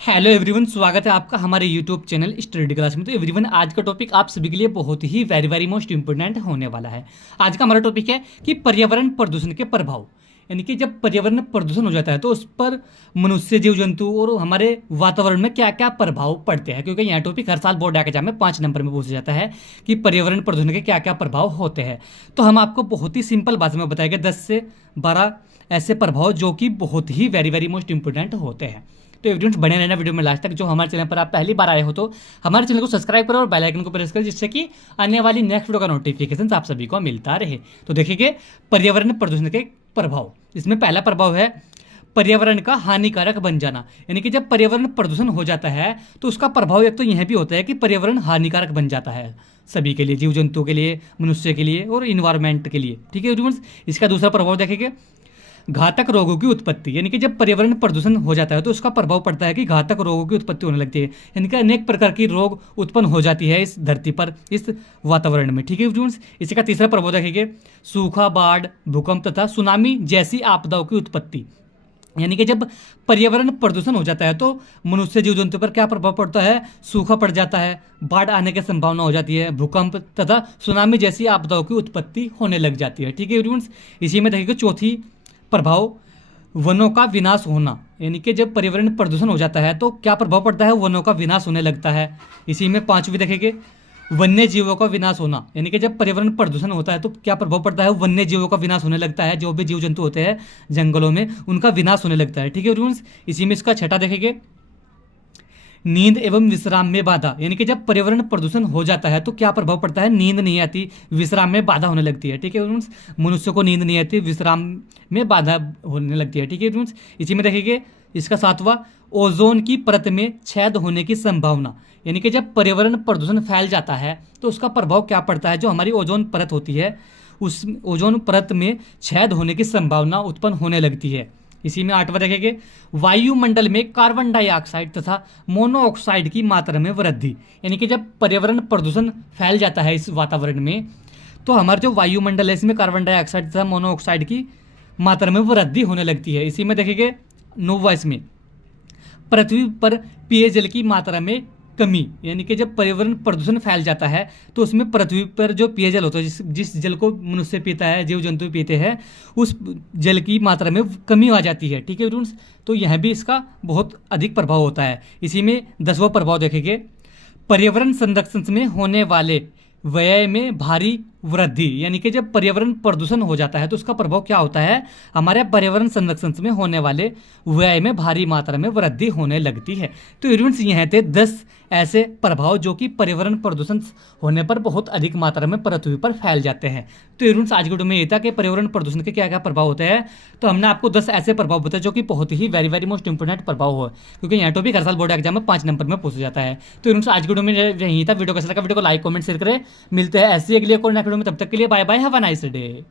Hello everyone, स्वागत है आपका हमारे यूट्यूब चैनल स्टडी क्लास में। तो एवरीवन, आज का टॉपिक आप सभी के लिए बहुत ही वेरी वेरी मोस्ट इंपोर्टेंट होने वाला है। आज का हमारा टॉपिक है कि पर्यावरण प्रदूषण के प्रभाव, यानी कि जब पर्यावरण प्रदूषण हो जाता है तो उस पर मनुष्य, जीव जंतु और हमारे वातावरण में क्या क्या प्रभाव पड़ते हैं। क्योंकि यह टॉपिक हर साल बोर्ड एग्जाम में 5 नंबर में पूछा जाता है कि पर्यावरण प्रदूषण के क्या क्या प्रभाव होते हैं। तो हम आपको बहुत ही सिंपल भाषा में बताएंगे 10 से 12 ऐसे प्रभाव जो कि बहुत ही वेरी वेरी मोस्ट इंपोर्टेंट होते हैं। तो एवरीवन, बने रहना वीडियो में लास्ट तक। जो हमारे चैनल पर आप पहली बार आए हो तो हमारे चैनल को सब्सक्राइब करो और बेल आइकन को प्रेस करो, जिससे कि आने वाली नेक्स्ट वीडियो का नोटिफिकेशन आप सभी को मिलता रहे। तो देखिए, पर्यावरण प्रदूषण के प्रभाव। इसमें पहला प्रभाव है पर्यावरण का हानिकारक बन जाना। यानी कि जब पर्यावरण प्रदूषण हो जाता है तो उसका प्रभाव एक तो यह भी होता है कि पर्यावरण हानिकारक बन जाता है सभी के लिए, जीव जंतुओं के लिए, मनुष्य के लिए और इन्वायरमेंट के लिए। ठीक है एवरीवन, इसका दूसरा प्रभाव देखेंगे घातक रोगों की उत्पत्ति। यानी कि जब पर्यावरण प्रदूषण हो जाता है तो उसका प्रभाव पड़ता है कि घातक रोगों की उत्पत्ति होने लगती है। यानी कि अनेक प्रकार की रोग उत्पन्न हो जाती है इस धरती पर, इस वातावरण में। ठीक है फ्रेंड्स, इसी का तीसरा प्रभाव देखेंगे सूखा, बाढ़, भूकंप तथा सुनामी जैसी आपदाओं की उत्पत्ति। यानी कि जब पर्यावरण प्रदूषण हो जाता है तो मनुष्य, जीव जंतु पर क्या प्रभाव पड़ता है? सूखा पड़ जाता है, बाढ़ आने की संभावना हो जाती है, भूकंप तथा सुनामी जैसी आपदाओं की उत्पत्ति होने लग जाती है। ठीक है फ्रेंड्स, इसी में देखिए चौथी प्रभाव वनों का विनाश होना। यानी कि जब पर्यावरण प्रदूषण हो जाता है तो क्या प्रभाव पड़ता है? वनों का विनाश होने लगता है। इसी में पांचवी देखेंगे वन्य जीवों का विनाश होना। यानी कि जब पर्यावरण प्रदूषण होता है तो क्या प्रभाव पड़ता है? वन्य जीवों का विनाश होने लगता है। जो भी जीव जंतु होते हैं जंगलों में, उनका विनाश होने लगता है। ठीक है फ्रेंड्स, इसी में इसका छठा देखेंगे नींद एवं विश्राम में बाधा। यानी कि जब पर्यावरण प्रदूषण हो जाता है तो क्या प्रभाव पड़ता है? नींद नहीं आती, विश्राम में बाधा होने लगती है। ठीक है फ्रेंड्स, मनुष्य को नींद नहीं आती, विश्राम में बाधा होने लगती है। ठीक है फ्रेंड्स, इसी में देखिए इसका सातवां ओजोन की परत में छेद होने की संभावना। यानी कि जब पर्यावरण प्रदूषण फैल जाता है तो उसका प्रभाव क्या पड़ता है? जो हमारी ओजोन परत होती है उस ओजोन परत में छेद होने की संभावना उत्पन्न होने लगती है। इसी में आठवां देखेंगे वायुमंडल में कार्बन डाइऑक्साइड तथा मोनोऑक्साइड की मात्रा में वृद्धि। यानी कि जब पर्यावरण प्रदूषण फैल जाता है इस वातावरण में तो हमारा जो वायुमंडल है इसमें कार्बन डाइऑक्साइड तथा मोनोऑक्साइड की मात्रा में वृद्धि होने लगती है। इसी में देखेंगे नौवां इसमें पृथ्वी पर पेयजल की मात्रा में कमी। यानी कि जब पर्यावरण प्रदूषण फैल जाता है तो उसमें पृथ्वी पर जो पेयजल होता है, जिस जल को मनुष्य पीता है, जीव जंतु पीते हैं, उस जल की मात्रा में कमी आ जाती है। ठीक है फ्रेंड्स, तो यह भी इसका बहुत अधिक प्रभाव होता है। इसी में 10वां प्रभाव देखेंगे पर्यावरण संरक्षण में होने वाले व्यय में भारी वृद्धि। यानी कि जब पर्यावरण प्रदूषण हो जाता है तो उसका प्रभाव क्या होता है? हमारे पर्यावरण संरक्षण में होने वाले व्यय में भारी मात्रा में वृद्धि होने लगती है। तो एवरीवन, यह थे 10 ऐसे प्रभाव जो कि पर्यावरण प्रदूषण होने पर बहुत अधिक मात्रा में पृथ्वी पर फैल जाते हैं। तो एवरीवन, आज के वीडियो में ये था कि पर्यावरण प्रदूषण के क्या क्या प्रभाव होते हैं। तो हमने आपको 10 ऐसे प्रभाव बताए जो कि बहुत ही वेरी वेरी मोस्ट इंपोर्टेंट प्रभाव हो, क्योंकि यहाँ टॉपिक हर साल बोर्ड एग्जाम में 5 नंबर में पूछा जाता है। तो एवरीवन, आज के वीडियो में यही था। वीडियो कैसा लगा वीडियो को लाइक कमेंट शेयर करें। मिलते हैं ऐसी अगली एक और नेक्स्ट वीडियो में, तब तक के लिए bye bye, have a nice day.